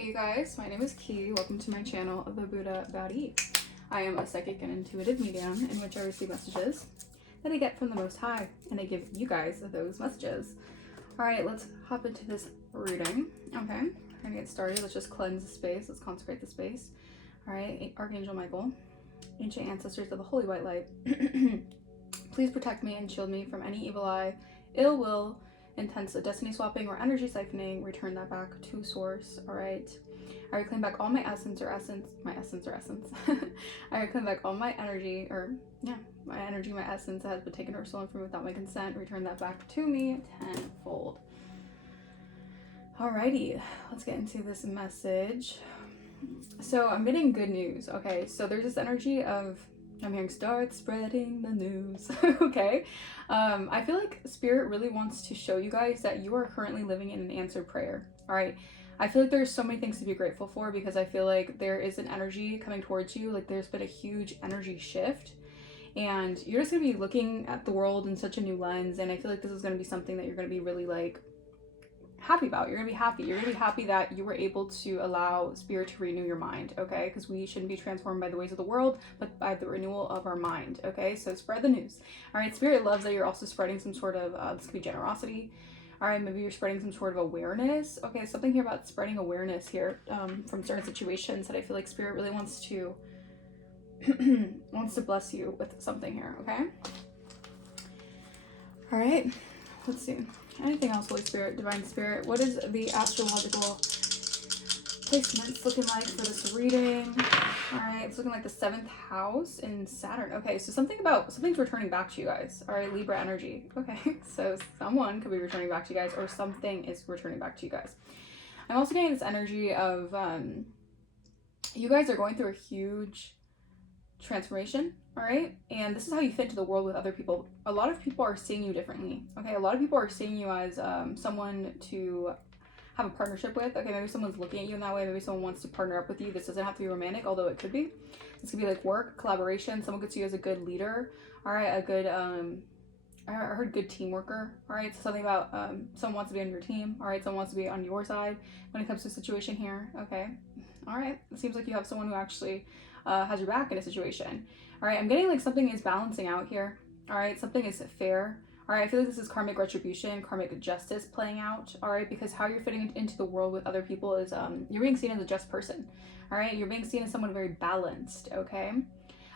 Hey you guys, my name is Ki. Welcome to my channel, The Buddhabaddiellc. I am a psychic and intuitive medium in which I receive messages that I get from the Most High, and I give you guys those messages. Alright, let's hop into this reading. Okay, we're gonna get started. Let's just cleanse the space. Let's consecrate the space. Alright, Archangel Michael, ancient ancestors of the Holy White Light, please protect me and shield me from any evil eye, ill will, intense destiny swapping, or energy siphoning. Return that back to source. All right, I reclaim back all my essence. I reclaim back all my energy, my essence that has been taken or stolen from me without my consent. Return that back to me tenfold. Alrighty, let's get into this message. So I'm getting good news. Okay, so there's this energy of, I'm hearing start spreading the news. Okay, I feel like Spirit really wants to show you guys that you are currently living in an answered prayer. All right, I feel like there's so many things to be grateful for, because I feel like there is an energy coming towards you. Like there's been a huge energy shift, and you're just gonna be looking at the world in such a new lens. And I feel like this is gonna be something that you're gonna be really like happy about. You're gonna be happy that you were able to allow Spirit to renew your mind. Okay, because we shouldn't be transformed by the ways of the world, but by the renewal of our mind. Okay, so spread the news. All right, Spirit loves that you're also spreading some sort of this could be generosity. All right, maybe you're spreading some sort of awareness. Okay, something here about spreading awareness here from certain situations that I feel like Spirit really wants to bless you with something here. Okay, all right, let's see. Anything else, Holy Spirit, Divine Spirit? What is the astrological placements looking like for this reading? All right, it's looking like the 7th house in Saturn. Okay, so something's returning back to you guys. All right, Libra energy. Okay, so someone could be returning back to you guys, or something is returning back to you guys. I'm also getting this energy of you guys are going through a huge transformation. All right, and this is how you fit into the world with other people. A lot of people are seeing you differently. Okay, a lot of people are seeing you as someone to have a partnership with. Okay, maybe someone's looking at you in that way. Maybe someone wants to partner up with you. This doesn't have to be romantic, although it could be. This could be like work, collaboration. Someone could see you as a good leader. All right, a good I heard good team worker. All right, so something about someone wants to be on your team. All right, someone wants to be on your side when it comes to a situation here. Okay, all right, it seems like you have someone who actually has your back in a situation. All right, I'm getting like something is balancing out here. All right, something is fair. All right, I feel like this is karmic retribution, karmic justice playing out. All right, because how you're fitting into the world with other people is you're being seen as a just person. All right, you're being seen as someone very balanced. Okay,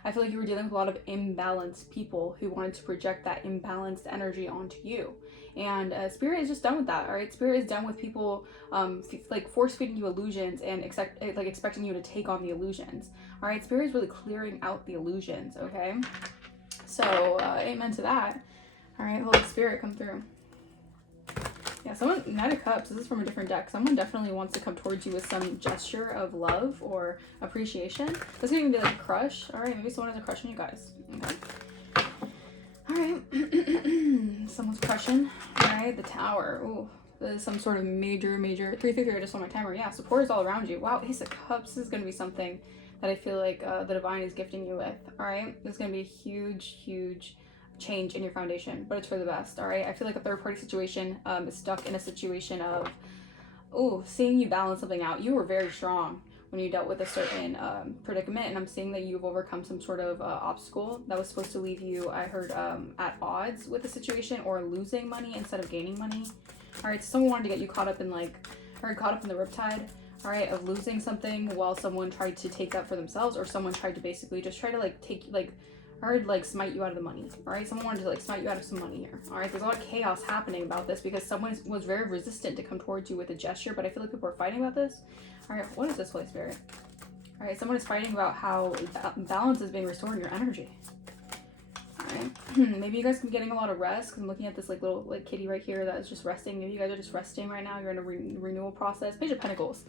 I feel like you were dealing with a lot of imbalanced people who wanted to project that imbalanced energy onto you. And Spirit is just done with that. All right, Spirit is done with people like force feeding you illusions and expecting you to take on the illusions. All right, Spirit is really clearing out the illusions. Okay, so amen to that. All right, Holy Spirit, come through. Yeah, someone, Knight of Cups, this is from a different deck. Someone definitely wants to come towards you with some gesture of love or appreciation. This could even be like a crush. All right, maybe someone has a crush on you guys. Okay. All right, someone's crushing. All right, the Tower. Ooh, this is some sort of major 353. I just on my timer. Yeah, support is all around you. Wow, Ace of Cups. This is going to be something that I feel like the Divine is gifting you with. All right, this is going to be a huge change in your foundation, but it's for the best. All right, I feel like a third-party situation is stuck in a situation of seeing you balance something out. You were very strong when you dealt with a certain predicament, and I'm seeing that you've overcome some sort of obstacle that was supposed to leave you, I heard, at odds with the situation, or losing money instead of gaining money. All right, so someone wanted to get you caught up in the riptide, all right, of losing something while someone tried to take that for themselves, or someone tried to basically just try to smite you out of the money. All right, someone wanted to smite you out of some money here. All right, there's a lot of chaos happening about this because someone was very resistant to come towards you with a gesture, but I feel like people are fighting about this. All right, what is this, Holy Spirit? All right, someone is fighting about how balance is being restored in your energy. All right, maybe you guys can be getting a lot of rest, because I'm looking at this little kitty right here that is just resting. Maybe you guys are just resting right now. You're in a renewal process. Page of Pentacles.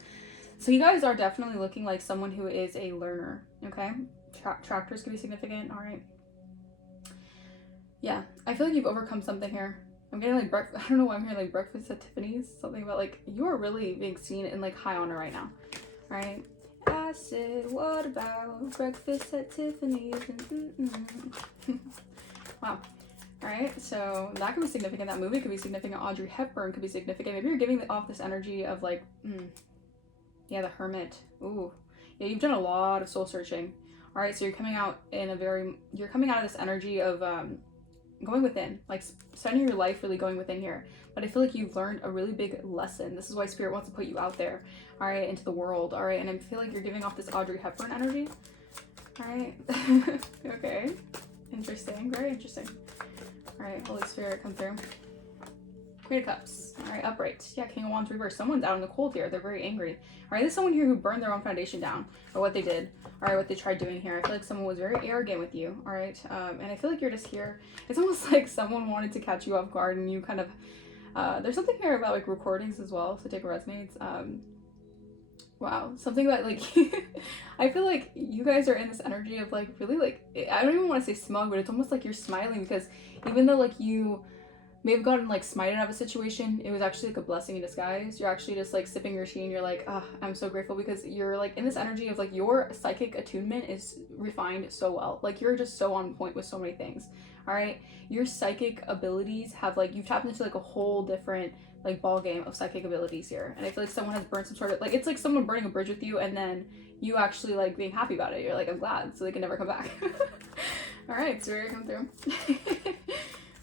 So you guys are definitely looking like someone who is a learner. Okay, tractors could be significant. All right, yeah, I feel like you've overcome something here. I'm getting I don't know why I'm hearing breakfast at Tiffany's. Something about you are really being seen in high honor right now. All right, I said, what about breakfast at Tiffany's? Wow. All right, so that could be significant. That movie could be significant. Audrey Hepburn could be significant. Maybe you're giving off this energy of Yeah, the Hermit. Ooh. Yeah, you've done a lot of soul searching. All right, so you're coming out of this energy of going within, like spending your life really going within here. But I feel like you've learned a really big lesson. This is why Spirit wants to put you out there, all right, into the world, all right? And I feel like you're giving off this Audrey Hepburn energy, all right? Okay, interesting, very interesting. All right, Holy Spirit, come through. Queen of Cups, all right, upright. Yeah, King of Wands reverse. Someone's out in the cold here. They're very angry. All right, there's someone here who burned their own foundation down, or what they did, all right, what they tried doing here. I feel like someone was very arrogant with you, all right? And I feel like you're just here. It's almost like someone wanted to catch you off guard, and you kind of, there's something here about like recordings as well, so take what resonates. Wow, something about like, I feel like you guys are in this energy of like really like, I don't even want to say smug, but it's almost like you're smiling because even though like you may have gotten like smited out of a situation, it was actually like a blessing in disguise. You're actually just like sipping your tea and you're like, ah, oh, I'm so grateful because you're like in this energy of like your psychic attunement is refined so well. Like you're just so on point with so many things. All right, your psychic abilities have like, you've tapped into like a whole different like ball game of psychic abilities here. And I feel like someone has burned some sort of like, it's like someone burning a bridge with you and then you actually like being happy about it. You're like, I'm glad, so they can never come back. All right, so we're gonna come through.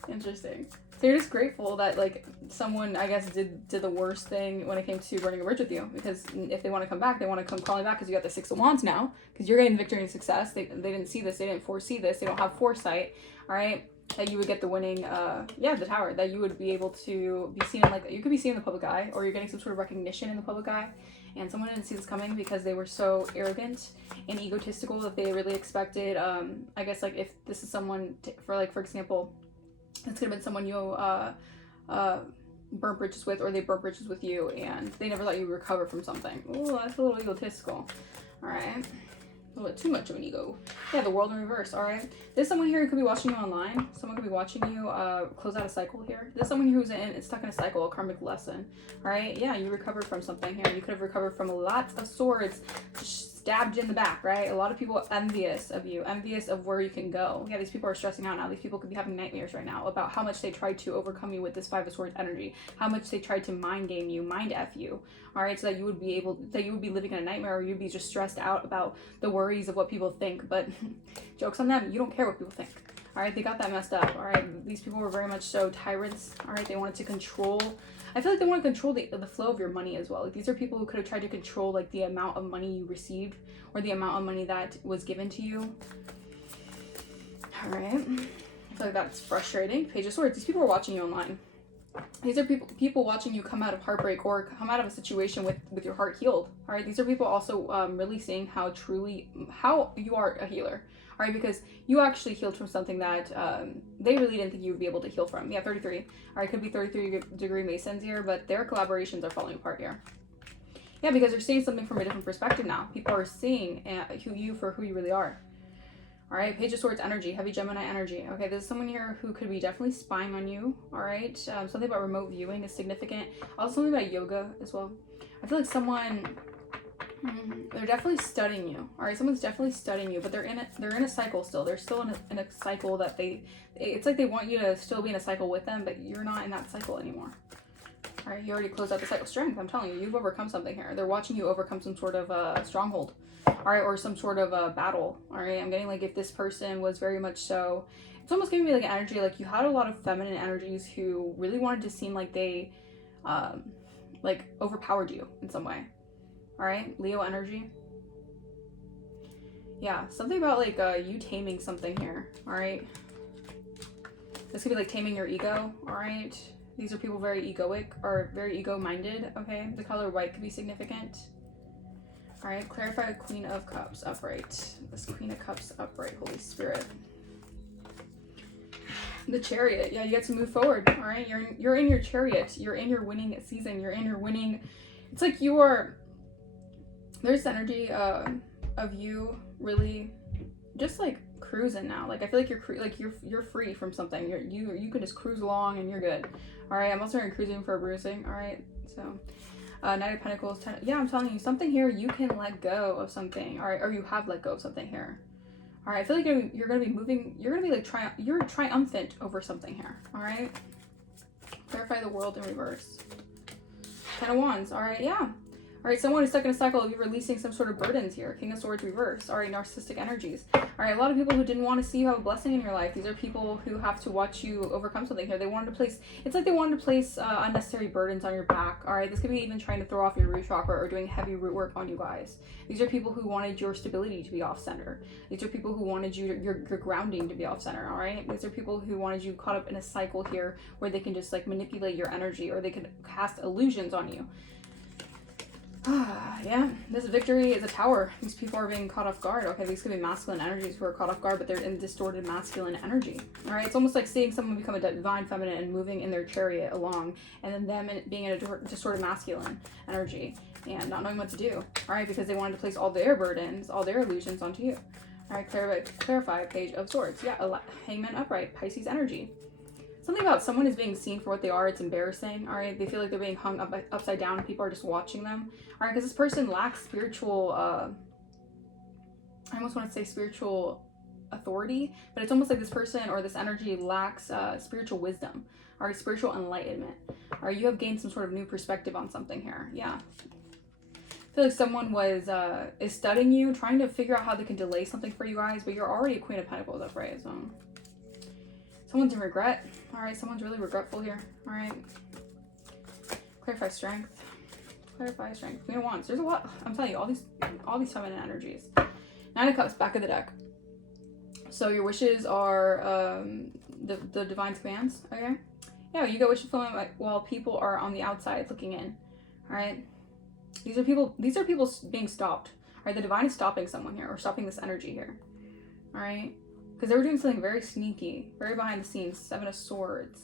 Interesting. So you're just grateful that like someone, I guess, did the worst thing when it came to burning a bridge with you, because if they want to come back, they want to come crawling back because you got the Six of Wands now, because you're getting victory and success. They didn't see this, they didn't foresee this, they don't have foresight, all right, that you would get the winning, the Tower, that you would be able to be seen in like, you could be seen in the public eye, or you're getting some sort of recognition in the public eye, and someone didn't see this coming because they were so arrogant and egotistical that they really expected, I guess like if this is someone, for example, it's could have been someone you burnt bridges with, or they burnt bridges with you and they never let you recover from something. Oh, that's a little egotistical. All right, a little bit too much of an ego. Yeah, the World in reverse. All right, there's someone here who could be watching you online. Someone could be watching you close out a cycle here. There's someone who's stuck in a cycle, a karmic lesson. All right, yeah, you recovered from something here. You could have recovered from lots of swords stabbed you in the back, right? A lot of people envious of you, envious of where you can go. Yeah, these people are stressing out now. These people could be having nightmares right now about how much they tried to overcome you with this Five of Swords energy, how much they tried to mind game you, mind F you, all right? So that you would be living in a nightmare, or you'd be just stressed out about the worries of what people think. But joke's on them, you don't care what people think. All right, they got that messed up. All right, these people were very much so tyrants. All right, they wanted to control. I feel like they want to control the flow of your money as well. Like these are people who could have tried to control like the amount of money you received, or the amount of money that was given to you. All right, I feel like that's frustrating. Page of Swords. These people are watching you online. These are people watching you come out of heartbreak or come out of a situation with your heart healed. All right, these are people also really seeing how you are a healer. All right, because you actually healed from something that they really didn't think you would be able to heal from. Yeah, 33. All right, could be 33-degree Masons here, but their collaborations are falling apart here. Yeah, because they're seeing something from a different perspective now. People are seeing you for who you really are. All right, Page of Swords energy, heavy Gemini energy. Okay, there's someone here who could be definitely spying on you. All right, something about remote viewing is significant. Also something about yoga as well. I feel like someone, they're definitely studying you. All right, someone's definitely studying you, but they're in a cycle still. They're still in a cycle that it's like they want you to still be in a cycle with them, but you're not in that cycle anymore. All right, you already closed out the cycle. Strength, I'm telling you, you've overcome something here. They're watching you overcome some sort of stronghold. All right, or some sort of battle. All right, I'm getting like if this person was very much so, it's almost giving me like an energy like you had a lot of feminine energies who really wanted to seem like they like overpowered you in some way. All right, Leo energy. Yeah, something about like you taming something here. All right, this could be like taming your ego. All right, these are people very egoic or very ego-minded. Okay, the color white could be significant. All right, clarify Queen of Cups upright. This Queen of Cups upright, Holy Spirit. The Chariot. Yeah, you get to move forward. All right, you're in your chariot. You're in your winning season. You're in your winning. It's like you are. There's energy of you really just like cruising now. Like I feel like you're free from something. You can just cruise along and you're good. All right, I'm also in cruising for a bruising. All right, so. Knight of Pentacles, yeah, I'm telling you, something here, you can let go of something, all right, or you have let go of something here. All right, I feel like you're going to be moving, you're going to be like, you're triumphant over something here, all right? Clarify the World in reverse. Ten of Wands, all right, yeah. All right, someone is stuck in a cycle of you releasing some sort of burdens here. King of Swords reverse. All right, narcissistic energies. All right, a lot of people who didn't want to see you have a blessing in your life. These are people who have to watch you overcome something here. They wanted to place, it's like they wanted to place unnecessary burdens on your back. All right, this could be even trying to throw off your root chakra or doing heavy root work on you guys. These are people who wanted your stability to be off center. These are people who wanted your grounding to be off center. All right, these are people who wanted you caught up in a cycle here where they can just like manipulate your energy, or they can cast illusions on you. Yeah, this victory is a tower. These people are being caught off guard. Okay, these could be masculine energies who are caught off guard, but they're in distorted masculine energy. All right, it's almost like seeing someone become a divine feminine and moving in their chariot along, and then them being in a distorted masculine energy and not knowing what to do. All right, because they wanted to place all their burdens, all their illusions onto you. All right, clarify Page of Swords. Yeah, Hangman upright, Pisces energy. Something about someone is being seen for what they are. It's embarrassing. All right, they feel like they're being hung up upside down and people are just watching them. All right, because this person lacks spiritual, I almost want to say spiritual authority, but it's almost like this person or this energy lacks spiritual wisdom. All right, spiritual enlightenment. All right, you have gained some sort of new perspective on something here. Yeah. I feel like someone is studying you, trying to figure out how they can delay something for you guys, but you're already a Queen of Pentacles upright, so... Someone's in regret. All right, someone's really regretful here. All right. Clarify strength. Clarify strength. Queen of Wands. There's a lot. I'm telling you, all these feminine energies. Nine of Cups, back of the deck. So your wishes are the divine commands. Okay. Yeah, you get wishes fulfillment while people are on the outside looking in. All right. These are people being stopped. All right. The divine is stopping someone here, or stopping this energy here. All right. Because they were doing something very sneaky, very behind the scenes. Seven of Swords.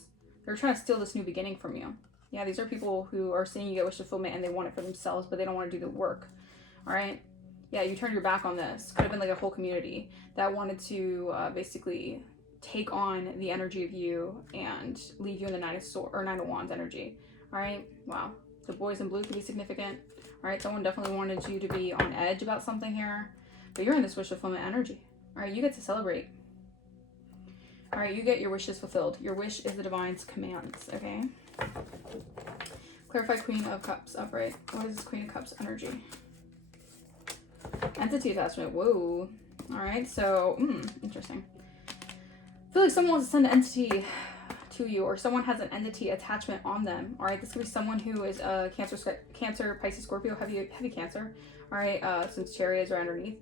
They were trying to steal this new beginning from you. Yeah, these are people who are seeing you get wish fulfillment and they want it for themselves, but they don't want to do the work. All right? Yeah, you turned your back on this. Could have been like a whole community that wanted to basically take on the energy of you and leave you in the Nine of Wands energy. All right? Wow. The boys in blue could be significant. All right? Someone definitely wanted you to be on edge about something here, but you're in this wish fulfillment energy. All right? You get to celebrate. All right, you get your wishes fulfilled. Your wish is the divine's commands, okay? Clarify Queen of Cups upright. What is this Queen of Cups energy? Entity attachment. Whoa. All right, so, interesting. I feel like someone wants to send an entity to you, or someone has an entity attachment on them. All right, this could be someone who is a Cancer, Pisces, Scorpio, heavy Cancer. All right, since Chariots are underneath.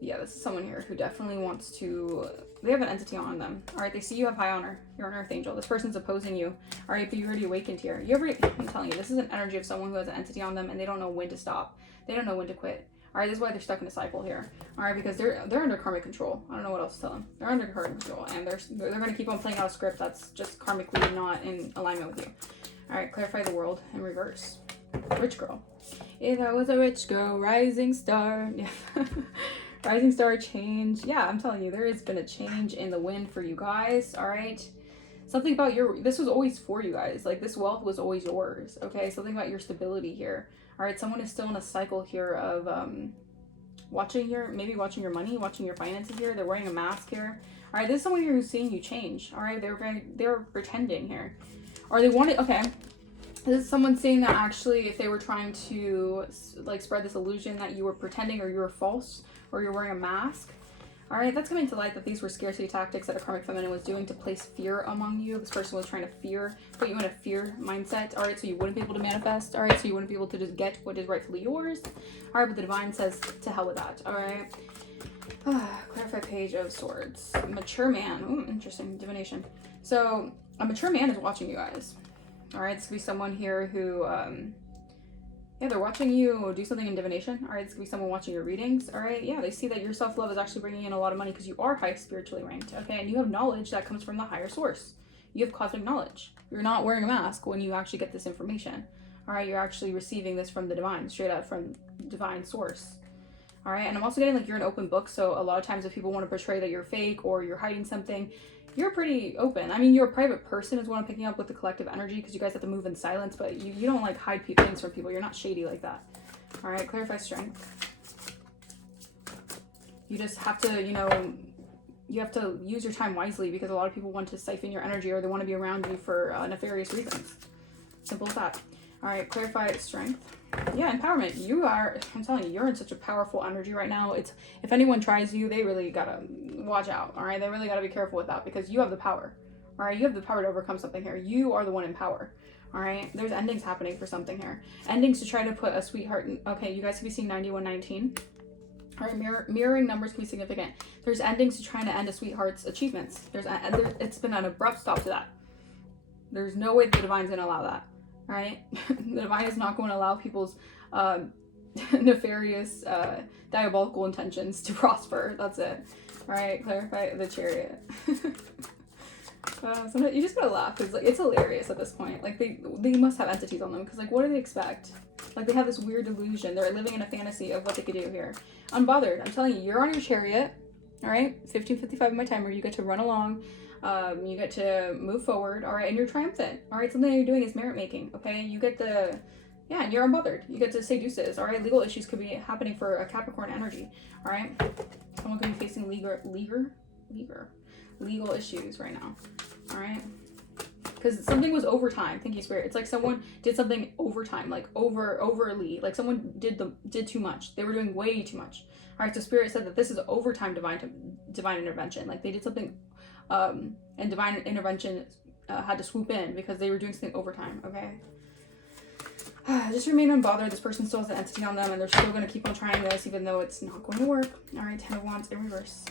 Yeah, this is someone here who definitely wants to... They have an entity on them. All right, they see you have high honor. You're an Earth Angel. This person's opposing you. All right, but you already awakened here. I'm telling you, this is an energy of someone who has an entity on them and they don't know when to stop. They don't know when to quit. All right, this is why they're stuck in a cycle here. All right, because they're under karmic control. I don't know what else to tell them. They're under karmic control, and they're going to keep on playing out a script that's just karmically not in alignment with you. All right, clarify the world in reverse. Rich girl. If I was a rich girl, rising star. Yeah. Rising star change. Yeah, I'm telling you, there has been a change in the wind for you guys. All right. Something about this was always for you guys. Like, this wealth was always yours. Okay. Something about your stability here. All right. Someone is still in a cycle here of watching your money, watching your finances here. They're wearing a mask here. All right. This is someone here who's seeing you change. All right. They're pretending here. Or they wanted, okay. This is someone saying that actually if they were trying to like spread this illusion that you were pretending or you were false or you're wearing a mask. All right, that's coming to light that these were scarcity tactics that a karmic feminine was doing to place fear among you. This person was trying to put you in a fear mindset. All right, so you wouldn't be able to manifest. All right, so you wouldn't be able to just get what is rightfully yours. All right, but the divine says to hell with that. All right. Clarify Page of Swords. Mature man. Ooh, interesting. Divination. So a mature man is watching you guys. All right, this could be someone here who, yeah, they're watching you do something in divination. All right, this could be someone watching your readings. All right, yeah, they see that your self-love is actually bringing in a lot of money because you are high spiritually ranked, okay? And you have knowledge that comes from the higher source. You have cosmic knowledge. You're not wearing a mask when you actually get this information. All right, you're actually receiving this from the divine, straight out from divine source. All right, and I'm also getting like you're an open book, so a lot of times if people want to portray that you're fake or you're hiding something, you're pretty open. I mean, you're a private person is what I'm picking up with the collective energy because you guys have to move in silence, but you don't like hide things from people. You're not shady like that. All right, clarify strength. You just have to, you have to use your time wisely because a lot of people want to siphon your energy or they want to be around you for nefarious reasons. Simple as that. All right, clarify strength. Yeah, empowerment. You are, I'm telling you, you're in such a powerful energy right now. It's, if anyone tries you, they really gotta watch out. All right, they really gotta be careful with that, because you have the power. All right, you have the power to overcome something here. You are the one in power. All right, there's endings happening for something here. Endings to try to put a sweetheart in. Okay, you guys could be seeing 9119. All right, mirroring numbers can be significant. There's endings to trying to end a sweetheart's achievements. It's been an abrupt stop to that. There's no way the divine's gonna allow that. All right, the divine is not going to allow people's nefarious, diabolical intentions to prosper. That's it. All right, clarify the chariot. Sometimes you just gotta laugh, because like, it's hilarious at this point. Like they must have entities on them, because like, what do they expect? Like, they have this weird delusion. They're living in a fantasy of what they could do here. Unbothered. I'm telling you, you're on your chariot. All right, 15:55 on my timer. You get to run along. You get to move forward. All right, and you're triumphant. All right, something you're doing is merit making. Okay, you get the, yeah, and you're unbothered. You get to say deuces. All right, legal issues could be happening for a Capricorn energy. All right, someone could be facing legal issues right now. All right, because something was overtime. Thank you, Spirit. It's like someone did something overtime, like overly, like someone did too much. They were doing way too much. All right, so Spirit said that this is overtime divine intervention. Like they did something, and divine intervention had to swoop in because they were doing something overtime. Okay. Just remain unbothered. This person still has an entity on them, and they're still going to keep on trying this, even though it's not going to work. All right, 10 of Wands in reverse.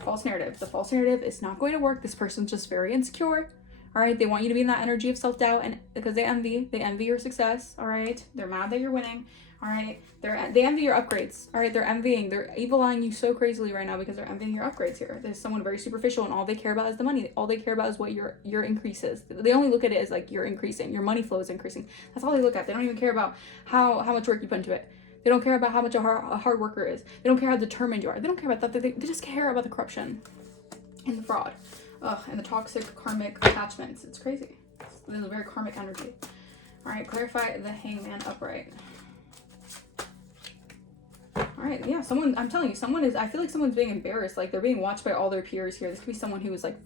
False narrative. The false narrative is not going to work. This person's just very insecure. All right, they want you to be in that energy of self-doubt, and because they envy your success. All right, they're mad that you're winning. All right, they envy your upgrades. All right, they're evil eyeing you so crazily right now because they're envying your upgrades here. There's someone very superficial, and all they care about is the money. All they care about is what your increase is. They only look at it as like you're increasing, your money flow is increasing. That's all they look at. They don't even care about how much work you put into it. They don't care about how much a hard worker is. They don't care how determined you are. They don't care about that. They just care about the corruption and the fraud. And the toxic karmic attachments. It's crazy. This is a very karmic energy. All right, clarify the Hangman upright. All right, yeah, I'm telling you, I feel like someone's being embarrassed. Like they're being watched by all their peers here. This could be someone who is like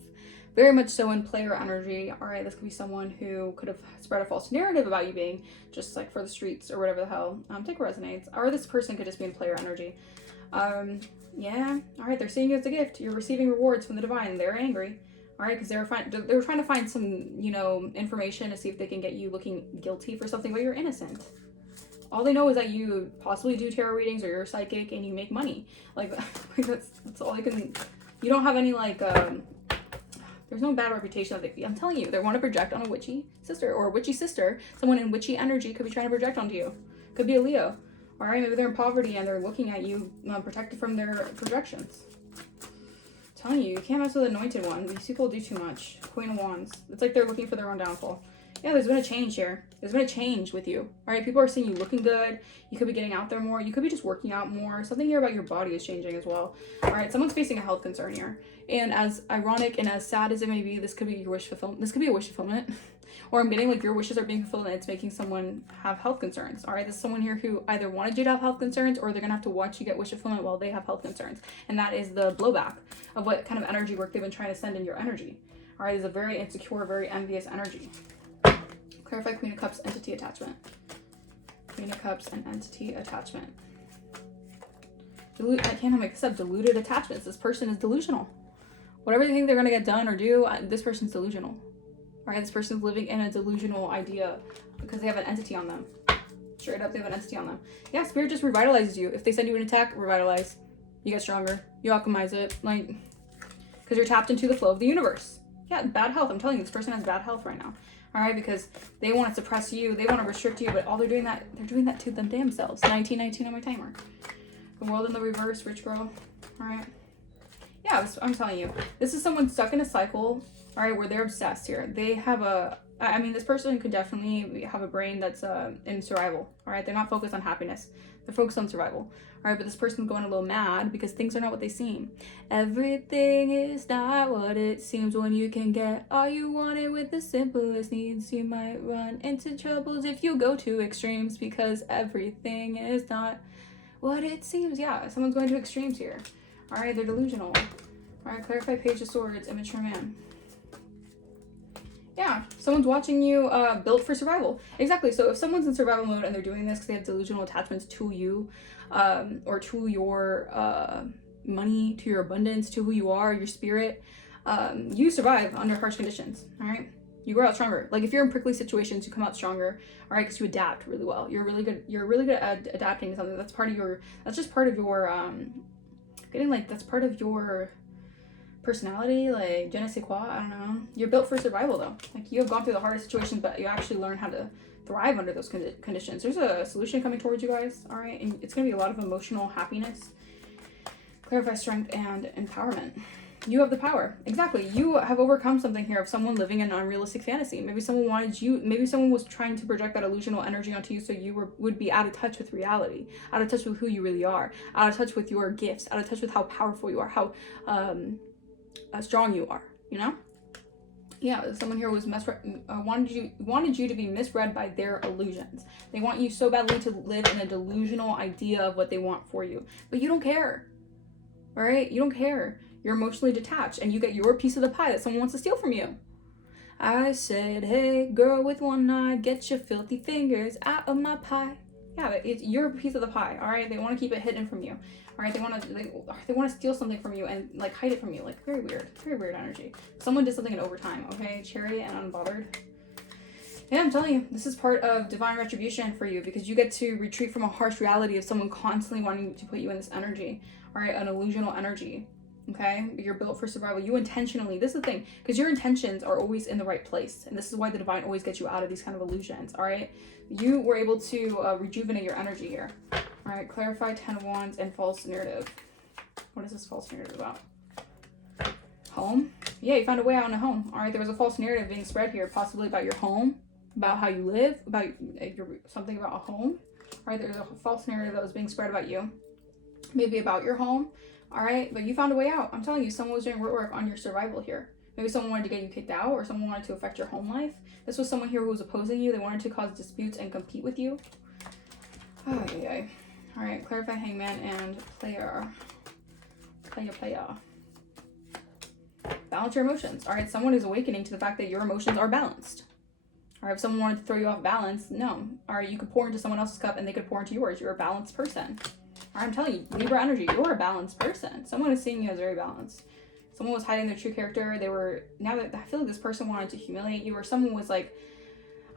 very much so in player energy. All right, this could be someone who could have spread a false narrative about you being just like for the streets or whatever the hell. Take what resonates. Or this person could just be in player energy. Yeah, all right, they're seeing it as a gift. You're receiving rewards from the divine. They're angry. All right, because they were trying to find some, information to see if they can get you looking guilty for something, but you're innocent. All they know is that you possibly do tarot readings or you're psychic and you make money. Like that's all I can. You don't have any there's no bad reputation. I'm telling you, they want to project on a witchy sister or a witchy sister. Someone in witchy energy could be trying to project onto you. Could be a Leo. All right, maybe they're in poverty and they're looking at you, protected from their projections. I'm telling you, you can't mess with anointed one. These people do too much. Queen of Wands. It's like they're looking for their own downfall. Yeah, there's been a change here. There's been a change with you. All right, people are seeing you looking good. You could be getting out there more. You could be just working out more. Something here about your body is changing as well. All right, someone's facing a health concern here. And as ironic and as sad as it may be, this could be your wish fulfillment. This could be a wish fulfillment. Or I'm getting like your wishes are being fulfilled and it's making someone have health concerns. All right, this is someone here who either wanted you to have health concerns or they're going to have to watch you get wish fulfillment while they have health concerns. And that is the blowback of what kind of energy work they've been trying to send in your energy. All right, it's a very insecure, very envious energy. Clarify Queen of Cups, entity attachment. Queen of Cups and entity attachment. I can't make this up. Deluded attachments. This person is delusional. Whatever they think they're going to get done or do, this person's delusional. All right, this person's living in a delusional idea because they have an entity on them. Straight up, they have an entity on them. Yeah, Spirit just revitalizes you. If they send you an attack, revitalize. You get stronger. You alchemize it. Like, because you're tapped into the flow of the universe. Yeah, bad health. I'm telling you, this person has bad health right now. All right, because they want to suppress you, they want to restrict you, but all they're doing that to them damn selves. 1919 on my timer. The World in the reverse, rich girl. All right. Yeah, I'm telling you, this is someone stuck in a cycle. All right, where they're obsessed here. They have this person could definitely have a brain that's in survival. All right, they're not focused on happiness. They're focused on survival. All right, but this person's going a little mad because things are not what they seem. Everything is not what it seems when you can get all you wanted with the simplest needs. You might run into troubles if you go to extremes because everything is not what it seems. Yeah, someone's going to extremes here. All right, they're delusional. All right, clarify Page of Swords, immature man. Yeah, someone's watching you build for survival. Exactly. So if someone's in survival mode and they're doing this because they have delusional attachments to you, or to your money, to your abundance, to who you are, your spirit, you survive under harsh conditions. All right, you grow out stronger. Like if you're in prickly situations, you come out stronger. All right, because you adapt really well. You're really good. You're really good at adapting to something. That's part of your. That's just part of your. That's part of your personality, like je ne sais quoi, I don't know. You're built for survival though. Like you have gone through the hardest situations, but you actually learn how to thrive under those conditions. There's a solution coming towards you guys, all right? And it's gonna be a lot of emotional happiness. Clarify strength and empowerment. You have the power. Exactly. You have overcome something here of someone living an unrealistic fantasy. Maybe someone wanted you, maybe someone was trying to project that illusional energy onto you so you would be out of touch with reality, out of touch with who you really are, out of touch with your gifts, out of touch with how powerful you are, how strong you are, you know? Yeah, someone here was wanted you to be misread by their illusions. They want you so badly to live in a delusional idea of what they want for you, but you don't care. All right, you don't care. You're emotionally detached, and you get your piece of the pie that someone wants to steal from you. I said, hey, girl with one eye, get your filthy fingers out of my pie. Yeah, it's your piece of the pie. All right, they want to keep it hidden from you. All right, they want to steal something from you and like hide it from you. Like very weird energy. Someone did something in overtime. Okay, Cherry and Unbothered. Yeah, I'm telling you, this is part of divine retribution for you because you get to retreat from a harsh reality of someone constantly wanting to put you in this energy. All right, an illusional energy. Okay, you're built for survival. You intentionally, this is the thing, because your intentions are always in the right place, and this is why the divine always gets you out of these kind of illusions. All right, you were able to rejuvenate your energy here. All right, clarify 10 of Wands and false narrative. What is this false narrative about? Home. Yeah, you found a way out in a home. All right, there was a false narrative being spread here, possibly about your home, about how you live, about something about a home. All right, there's a false narrative that was being spread about you, maybe about your home. All right, but you found a way out. I'm telling you, someone was doing work on your survival here. Maybe someone wanted to get you kicked out, or someone wanted to affect your home life. This was someone here who was opposing you. They wanted to cause disputes and compete with you. Oh, yeah. All right, clarify Hangman and player. Balance your emotions. All right, someone is awakening to the fact that your emotions are balanced. All right, if someone wanted to throw you off balance, no. All right, you could pour into someone else's cup and they could pour into yours. You're a balanced person. I'm telling you, Libra energy, you're a balanced person. Someone is seeing you as very balanced. Someone was hiding their true character. I feel like this person wanted to humiliate you, or someone was like,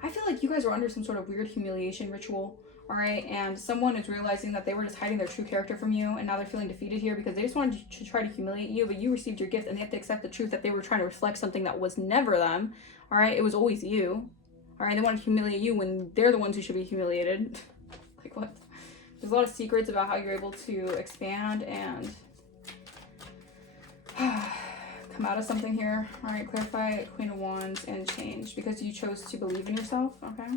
I feel like you guys were under some sort of weird humiliation ritual, all right? And someone is realizing that they were just hiding their true character from you, and now they're feeling defeated here because they just wanted to try to humiliate you, but you received your gift, and they have to accept the truth that they were trying to reflect something that was never them, all right? It was always you, all right? They want to humiliate you when they're the ones who should be humiliated. Like, what? There's a lot of secrets about how you're able to expand and come out of something here. All right, clarify Queen of Wands and change because you chose to believe in yourself, okay?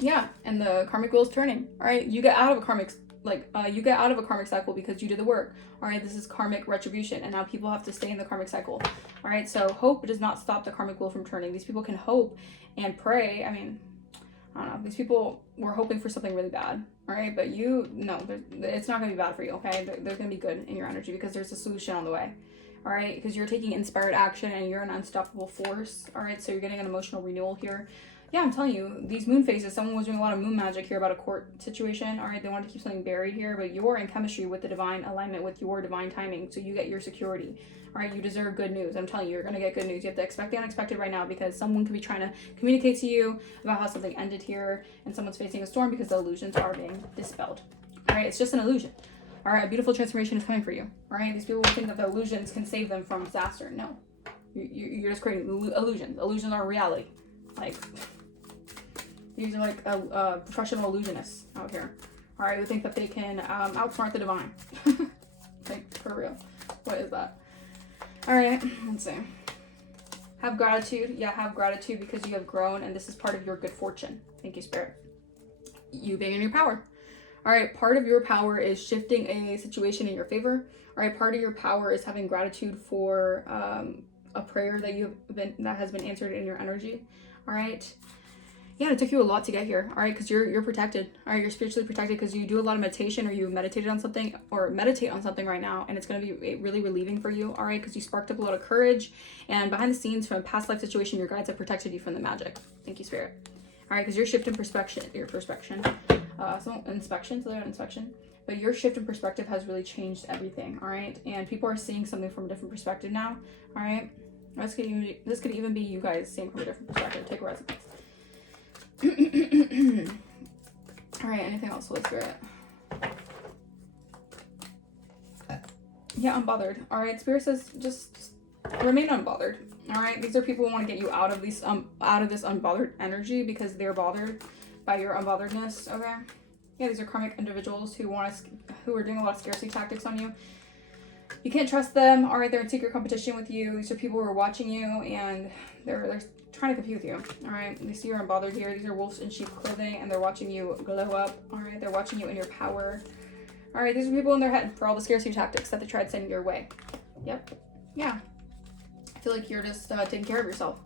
Yeah, and the karmic wheel is turning. All right, you get out of a karmic cycle because you did the work. All right, this is karmic retribution, and now people have to stay in the karmic cycle. All right, so hope does not stop the karmic wheel from turning. These people can hope and pray. I mean, I don't know. These people were hoping for something really bad, all right? But it's not going to be bad for you, okay? There's going to be good in your energy because there's a solution on the way, all right? Because you're taking inspired action and you're an unstoppable force, all right? So you're getting an emotional renewal here. Yeah, I'm telling you, these moon phases, someone was doing a lot of moon magic here about a court situation, all right? They wanted to keep something buried here, but you're in chemistry with the divine alignment, with your divine timing, so you get your security. All right, you deserve good news. I'm telling you, you're going to get good news. You have to expect the unexpected right now because someone could be trying to communicate to you about how something ended here and someone's facing a storm because the illusions are being dispelled. All right, it's just an illusion. All right, a beautiful transformation is coming for you. All right, these people think that the illusions can save them from disaster. No, you're just creating illusions. Illusions are reality. Like, these are like professional illusionists out here. All right, who think that they can outsmart the divine. Like, for real. What is that? All right, let's see. Have gratitude. Yeah, have gratitude because you have grown and this is part of your good fortune. Thank you, Spirit. You being in your power. All right, part of your power is shifting a situation in your favor. All right, part of your power is having gratitude for a prayer that that has been answered in your energy. All right. Yeah, it took you a lot to get here, all right, because you're protected, all right, you're spiritually protected because you do a lot of meditation, or you meditated on something, or meditate on something right now, and it's going to be really relieving for you, all right, because you sparked up a lot of courage, and behind the scenes from a past life situation, your guides have protected you from the magic. Thank you, Spirit. All right, because your shift in inspection, but your shift in perspective has really changed everything, all right, and people are seeing something from a different perspective now, all right. This could even be you guys seeing from a different perspective. Take a resonance. All right, anything else, Holy Spirit? Yeah, unbothered. All right, Spirit says just remain unbothered. All right, these are people who want to get you out of these out of this unbothered energy because they're bothered by your unbotheredness. Okay, yeah, these are karmic individuals who who are doing a lot of scarcity tactics on you. You can't trust them. All right, they're in secret competition with you. These are people who are watching you, and they're trying to compete with you. All right, they see you're unbothered here. These are wolves in sheep clothing, and they're watching you glow up. All right, they're watching you in your power. All right, these are people in their head for all the scarcity tactics that they tried sending your way. Yep. Yeah. I feel like you're just taking care of yourself.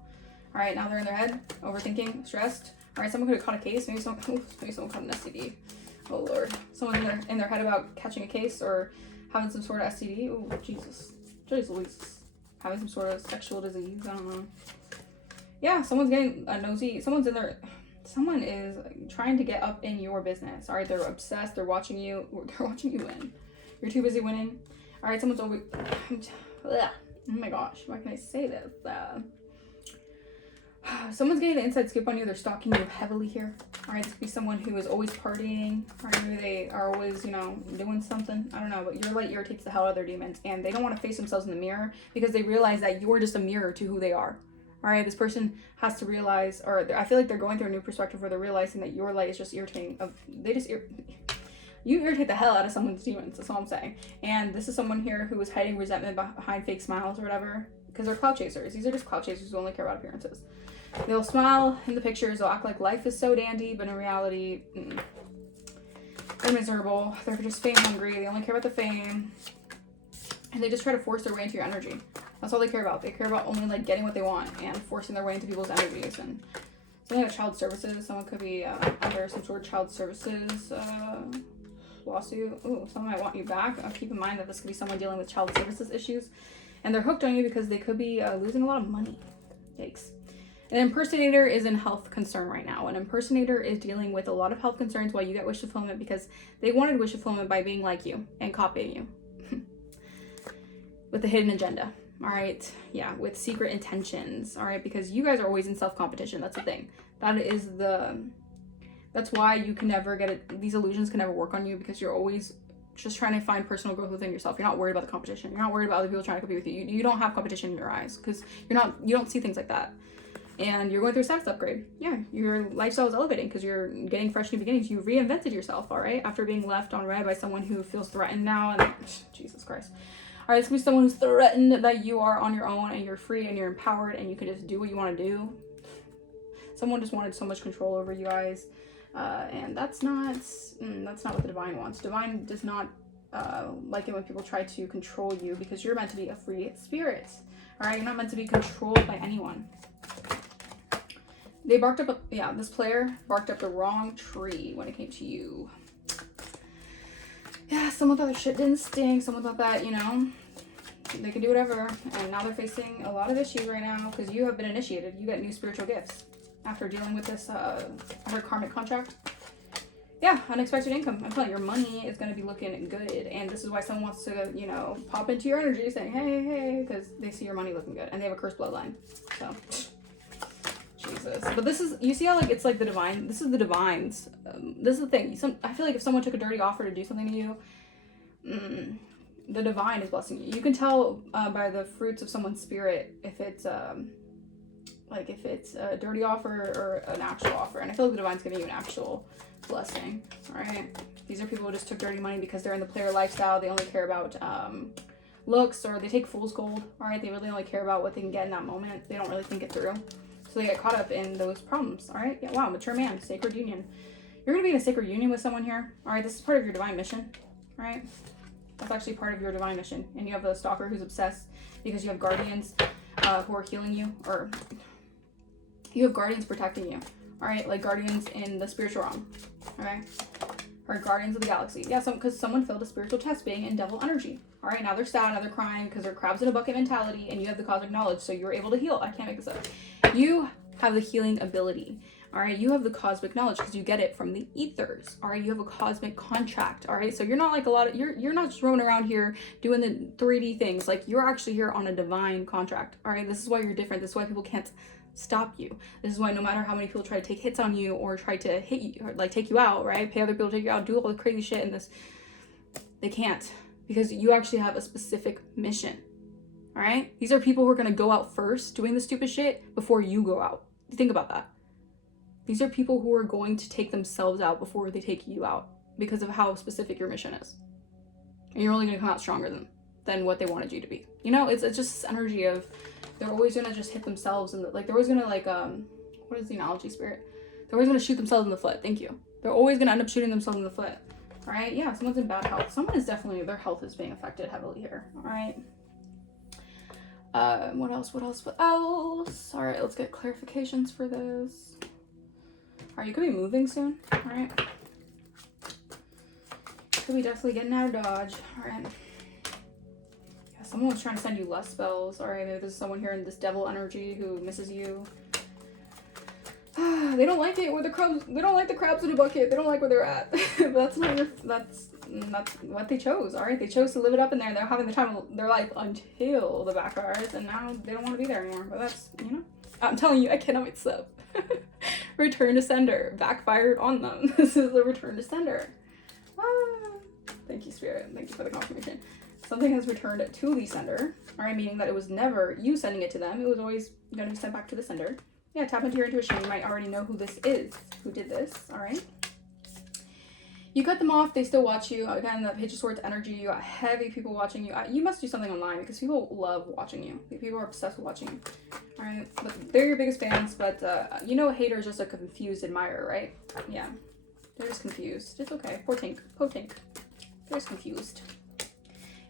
All right, now they're in their head, overthinking, stressed. All right, someone could have caught a case. Maybe someone caught an STD. Oh Lord, someone in their head about catching a case or having some sort of STD. Oh Jesus, Louise, having some sort of sexual disease. I don't know. Yeah, someone's getting a nosy. Someone is trying to get up in your business. All right, they're obsessed. They're watching you. They're watching you win. You're too busy winning. All right, someone's over. Oh my gosh, why can I say this? Someone's getting the inside scoop on you. They're stalking you heavily here. All right, this could be someone who is always partying. Or maybe they are always, doing something. I don't know, but your light irritates the hell out of their demons, and they don't want to face themselves in the mirror because they realize that you're just a mirror to who they are. All right, this person has to realize, or I feel like they're going through a new perspective where they're realizing that your light is just irritating. You irritate the hell out of someone's demons. That's all I'm saying. And this is someone here who is hiding resentment behind fake smiles or whatever, because they're cloud chasers. These are just cloud chasers who only care about appearances. They'll smile in the pictures. They'll act like life is so dandy, but in reality, they're miserable. They're just fame hungry. They only care about the fame, and they just try to force their way into your energy. That's all they care about. They care about only like getting what they want and forcing their way into people's energies. And something like child services. Someone could be under some sort of child services lawsuit. Ooh, someone might want you back. Keep in mind that this could be someone dealing with child services issues, and they're hooked on you because they could be losing a lot of money. Yikes. An impersonator is in health concern right now. An impersonator is dealing with a lot of health concerns while you get wish fulfillment because they wanted wish fulfillment by being like you and copying you with a hidden agenda. All right, yeah, with secret intentions. All right, because you guys are always in self-competition. That's the thing. That's why you can never get it. These illusions can never work on you because you're always just trying to find personal growth within yourself. You're not worried about the competition. You're not worried about other people trying to compete with you. You don't have competition in your eyes because you don't see things like that. And you're going through a status upgrade. Yeah, your lifestyle is elevating because you're getting fresh new beginnings. You reinvented yourself, all right, after being left on red by someone who feels threatened now. And Jesus Christ. All right, it's going to be someone who's threatened that you are on your own and you're free and you're empowered and you can just do what you want to do. Someone just wanted so much control over you guys. And that's not what the divine wants. Divine does not like it when people try to control you because you're meant to be a free spirit. All right, you're not meant to be controlled by anyone. This player barked up the wrong tree when it came to you. Yeah, someone thought their shit didn't stink. Someone thought that, they can do whatever. And now they're facing a lot of issues right now because you have been initiated. You get new spiritual gifts after dealing with this other karmic contract. Yeah, unexpected income. I'm telling you, your money is going to be looking good. And this is why someone wants to, pop into your energy saying, hey, because they see your money looking good. And they have a cursed bloodline. So... Jesus. But this is, you see how it's like the divine, this is the divines. This is the thing. I feel like if someone took a dirty offer to do something to you, the divine is blessing you. You can tell by the fruits of someone's spirit if it's if it's a dirty offer or an actual offer. And I feel like the divine's giving you an actual blessing. All right. These are people who just took dirty money because they're in the player lifestyle. They only care about looks, or they take fool's gold. All right. They really only care about what they can get in that moment. They don't really think it through. So they get caught up in those problems. All right. Yeah. Wow. Mature man. Sacred union. You're going to be in a sacred union with someone here. All right. This is part of your divine mission. All right. That's actually part of your divine mission. And you have a stalker who's obsessed because you have guardians who are healing you, or you have guardians protecting you. all right? Like guardians in the spiritual realm, okay? Or guardians of the galaxy. Yeah, because someone failed a spiritual test being in devil energy. All right, now they're sad, now they're crying because they're crabs in a bucket mentality, and you have the cosmic knowledge, so you're able to heal. I can't make this up. You have the healing ability. All right, you have the cosmic knowledge because you get it from the ethers. All right, you have a cosmic contract. All right, so you're not like a lot of, you're not just roaming around here doing the 3D things. Like, you're actually here on a divine contract. All right, this is why you're different. This is why people can't stop you. This is why no matter how many people try to take hits on you or try to hit you or like take you out, right? Pay other people to take you out, do all the crazy shit in this, they can't, because you actually have a specific mission. All right, these are people who are going to go out first doing the stupid shit before you go out. Think about that. These are people who are going to take themselves out before they take you out because of how specific your mission is. And you're only going to come out stronger than what they wanted you to be. You know, it's just this energy of they're always going to just hit themselves and like they're always going to like what is the analogy, spirit? They're always going to shoot themselves in the foot. Thank you. They're always going to end up shooting themselves in the foot. All right? Yeah, someone's in bad health. Someone is definitely, their health is being affected heavily here. All right? What else? All right, let's get clarifications for this. All right, you could be moving soon. All right. Could be definitely getting out of Dodge. All right. Yeah, someone was trying to send you less spells. All right, maybe there's someone here in this devil energy who misses you. They don't like it where the crabs. They don't like the crabs in a bucket. They don't like where they're at. That's not your. That's what they chose. All right, they chose to live it up in there, and they're having the time of their life until the backfires, and now they don't want to be there anymore. But that's, you know, I'm telling you, I cannot make this up. Return to sender. Backfired on them. This is the return to sender. Thank you, Spirit. Thank you for the confirmation. Something has returned to the sender. All right, meaning that it was never you sending it to them. It was always going to be sent back to the sender. Yeah, tap into your intuition. You might already know who this is, who did this. All right. You cut them off. They still watch you. Again, that Page of Swords energy. You got heavy people watching you. You must do something online because people love watching you. People are obsessed with watching you. All right. But they're your biggest fans. But you know, a hater is just a confused admirer, right? Yeah. They're just confused. It's okay. Poor Tink. They're just confused.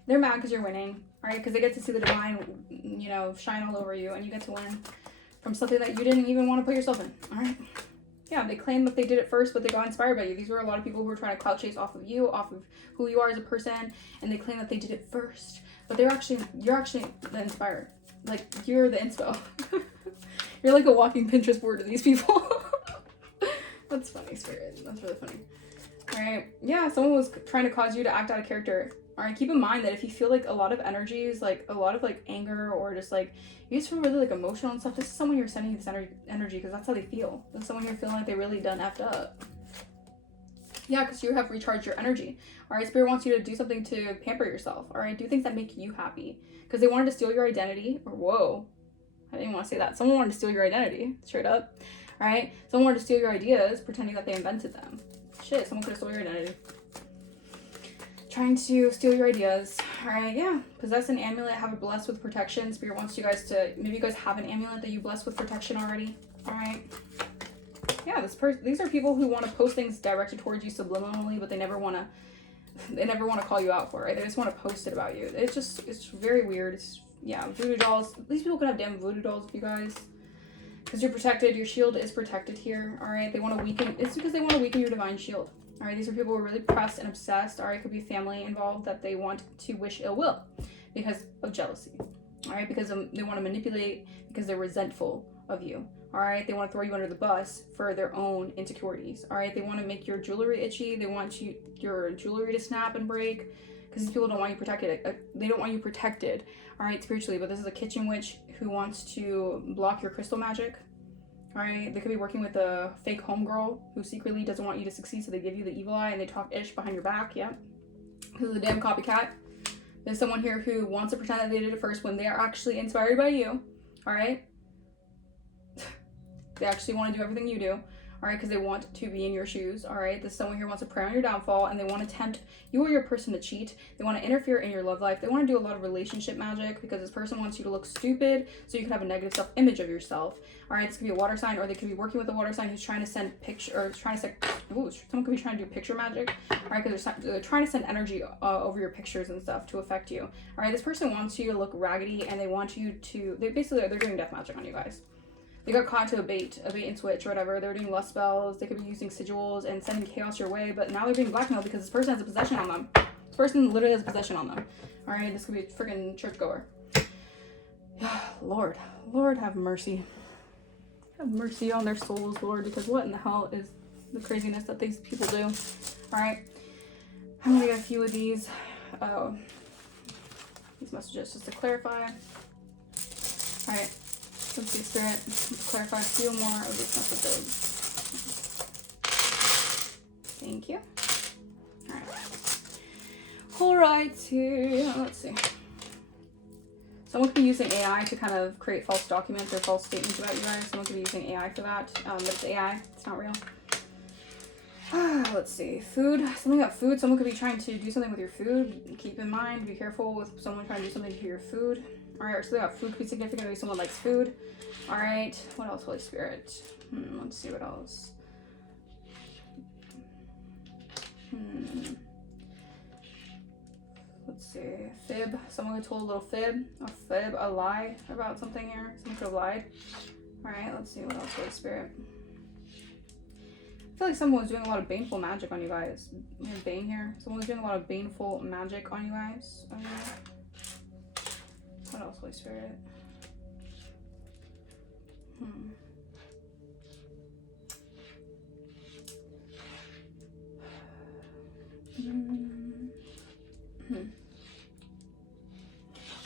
They're mad because you're winning. All right. Because they get to see the divine, you know, shine all over you, and you get to win from something that you didn't even want to put yourself in. All right. Yeah, they claim that they did it first, but they got inspired by you. These were a lot of people who were trying to clout chase off of you, off of who you are as a person, and they claim that they did it first. But you're actually the inspired. Like, you're the inspo. You're like a walking Pinterest board to these people. That's funny, Spirit. That's really funny. All right. Yeah, someone was trying to cause you to act out of character. All right, keep in mind that if you feel like a lot of energies, like a lot of like anger or just like you just feel really like emotional and stuff, this is someone you're sending this energy because that's how they feel. There's someone you're feeling like they really done effed up. Yeah, because you have recharged your energy. All right, Spirit wants you to do something to pamper yourself. All right, do things that make you happy because they wanted to steal your identity. Or whoa, I didn't want to say that. Someone wanted to steal your identity, straight up. All right, someone wanted to steal your ideas, pretending that they invented them. Shit, someone could have stolen your identity. Trying to steal your ideas. All right, yeah. Possess an amulet, have it blessed with protection. Spirit wants you guys to, maybe you guys have an amulet that you bless with protection already. All right. Yeah, these are people who want to post things directed towards you subliminally, but they never want to call you out for it, right? They just want to post it about you. It's very weird. Yeah, voodoo dolls. These people could have damn voodoo dolls with you guys. Because you're protected. Your shield is protected here. All right, they want to weaken. It's because they want to weaken your divine shield. All right, these are people who are really pressed and obsessed. All right, could be family involved that they want to wish ill will because of jealousy. All right, because they want to manipulate because they're resentful of you. All right, they want to throw you under the bus for their own insecurities. All right, they want to make your jewelry itchy. They want your jewelry to snap and break because these people don't want you protected. They don't want you protected. All right, spiritually, but this is a kitchen witch who wants to block your crystal magic. All right, they could be working with a fake homegirl who secretly doesn't want you to succeed, so they give you the evil eye and they talk ish behind your back. Yeah, because of the damn copycat. There's someone here who wants to pretend that they did it first when they are actually inspired by you. All right, they actually want to do everything you do. All right, because they want to be in your shoes. All right, this someone here wants to prey on your downfall, and they want to tempt you or your person to cheat. They want to interfere in your love life. They want to do a lot of relationship magic because this person wants you to look stupid, so you can have a negative self-image of yourself. All right, this could be a water sign, or they could be working with a water sign who's trying to send someone could be trying to do picture magic. All right, because they're trying to send energy over your pictures and stuff to affect you. All right, this person wants you to look raggedy, and they want you to. They're doing death magic on you guys. They got caught to a bait and switch or whatever. They were doing lust spells. They could be using sigils and sending chaos your way, but now they're being blackmailed because this person has a possession on them. This person literally has a possession on them. All right, this could be a freaking churchgoer. Lord, Lord have mercy. Have mercy on their souls, Lord, because what in the hell is the craziness that these people do? All right, I'm gonna get a few of these messages just to clarify. All right, let's see, Spirit, let's clarify a few more of these messages. Thank you. All right, let's see. Someone could be using AI to kind of create false documents or false statements about you guys. Someone could be using AI for that, but it's AI. It's not real. Let's see. Food. Something about food. Someone could be trying to do something with your food. Keep in mind, be careful with someone trying to do something to your food. All right, or something about food could be significant. Maybe someone likes food. All right. What else, Holy Spirit? Let's see what else. Let's see. Fib. Someone told a little fib. A lie about something here. Someone could have lied. Alright, let's see what else, Holy Spirit. I feel like someone was doing a lot of baneful magic on you guys. We have Bane here. Someone was doing a lot of baneful magic on you guys. What else, Holy Spirit?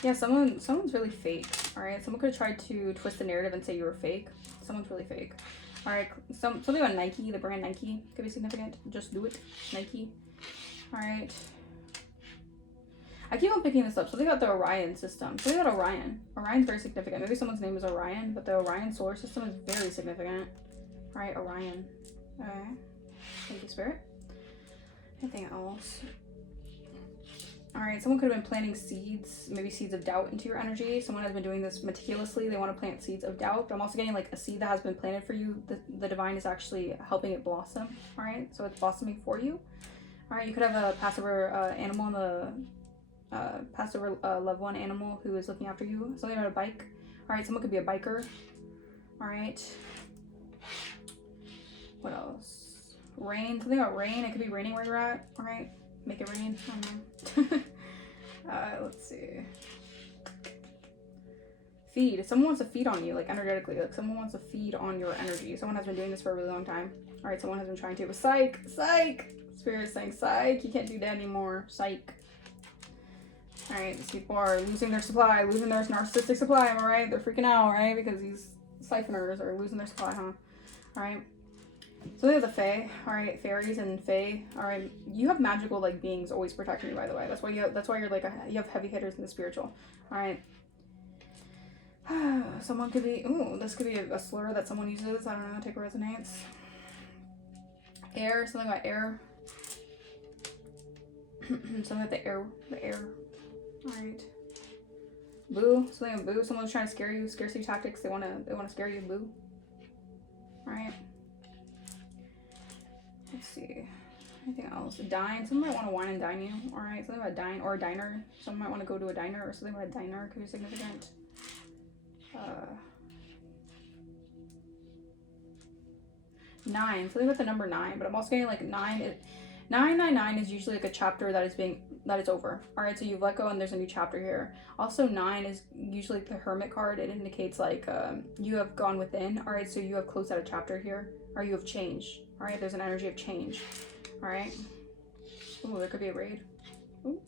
Yeah, someone's really fake. All right, someone could have tried to twist the narrative and say you were fake. Someone's really fake. All right, something about Nike, the brand Nike could be significant. Just do it, Nike. All right. I keep on picking this up. Something about the Orion system. Something about Orion. Orion's very significant. Maybe someone's name is Orion, but the Orion solar system is very significant. All right, Orion. All right. Thank you, Spirit. Anything else? All right, someone could have been planting seeds, maybe seeds of doubt into your energy. Someone has been doing this meticulously. They want to plant seeds of doubt, but I'm also getting like a seed that has been planted for you. The divine is actually helping it blossom. All right, so it's blossoming for you. All right, you could have a Passover animal in the Passover loved one animal who is looking after you. Something about a bike. All right, someone could be a biker. All right. What else? Rain. Something about rain. It could be raining where you're at. All right. Make it rain. I don't know. Let's see. Feed. Someone wants to feed on you, like energetically. Like someone wants to feed on your energy. Someone has been doing this for a really long time. All right. Someone has been trying to. But psych. Spirit is saying psych. You can't do that anymore. Psych. All right. These people are losing their supply, losing their narcissistic supply. Am I right? They're freaking out, right? Because these siphoners are losing their supply, huh? All right. So they have the Fae, all right, fairies and Fae, all right. You have magical like beings always protecting you, by the way. That's why you're like you have heavy hitters in the spiritual, all right. Someone could be. Ooh, this could be a slur that someone uses. I don't know. Take what resonates. Air, something about air. Something about the air. All right. Boo, something about boo. Someone's trying to scare you. Scarcity tactics. They want to scare you. Boo. All right. Let's see. Anything else? Dine. Someone might want to wine and dine you. All right. Something about dine or a diner. Someone might want to go to a diner or something about a diner could be significant. 9. Something with the number 9. But I'm also getting like 999 is usually like a chapter that is over. All right. So you've let go and there's a new chapter here. Also 9 is usually the Hermit card. It indicates like you have gone within. All right. So you have closed out a chapter here, or you have changed. All right, there's an energy of change. All right. Ooh, there could be a raid. Ooh.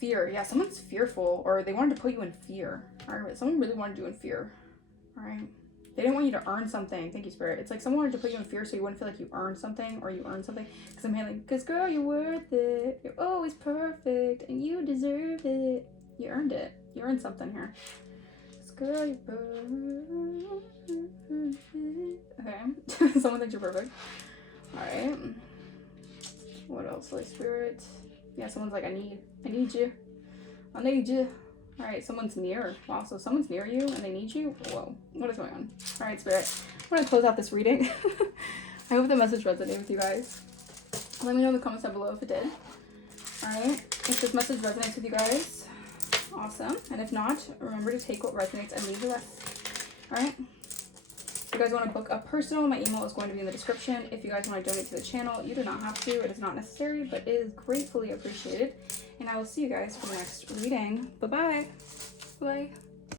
Fear. Yeah, someone's fearful, or they wanted to put you in fear. All right, someone really wanted you in fear. All right. They didn't want you to earn something. Thank you, Spirit. It's like someone wanted to put you in fear so you wouldn't feel like you earned something, or you earned something. Because I'm handling, because girl, you're worth it. You're always perfect, and you deserve it. You earned it. You earned something here. Girl, you're perfect. Okay. Someone thinks you're perfect. Alright. What else, Holy Spirit? Yeah, someone's like, I need you. I need you. Alright, someone's near. Wow, so someone's near you and they need you? Whoa. What is going on? Alright, Spirit. I'm going to close out this reading. I hope the message resonated with you guys. Let me know in the comments down below if it did. Alright. If this message resonates with you guys, Awesome. And if not, remember to take what resonates and leave the rest. All right. If you guys want to book a personal, my email is going to be in the description. If you guys want to donate to the channel, you do not have to. It is not necessary, but it is gratefully appreciated. And I will see you guys for the next reading. Bye-bye. Bye.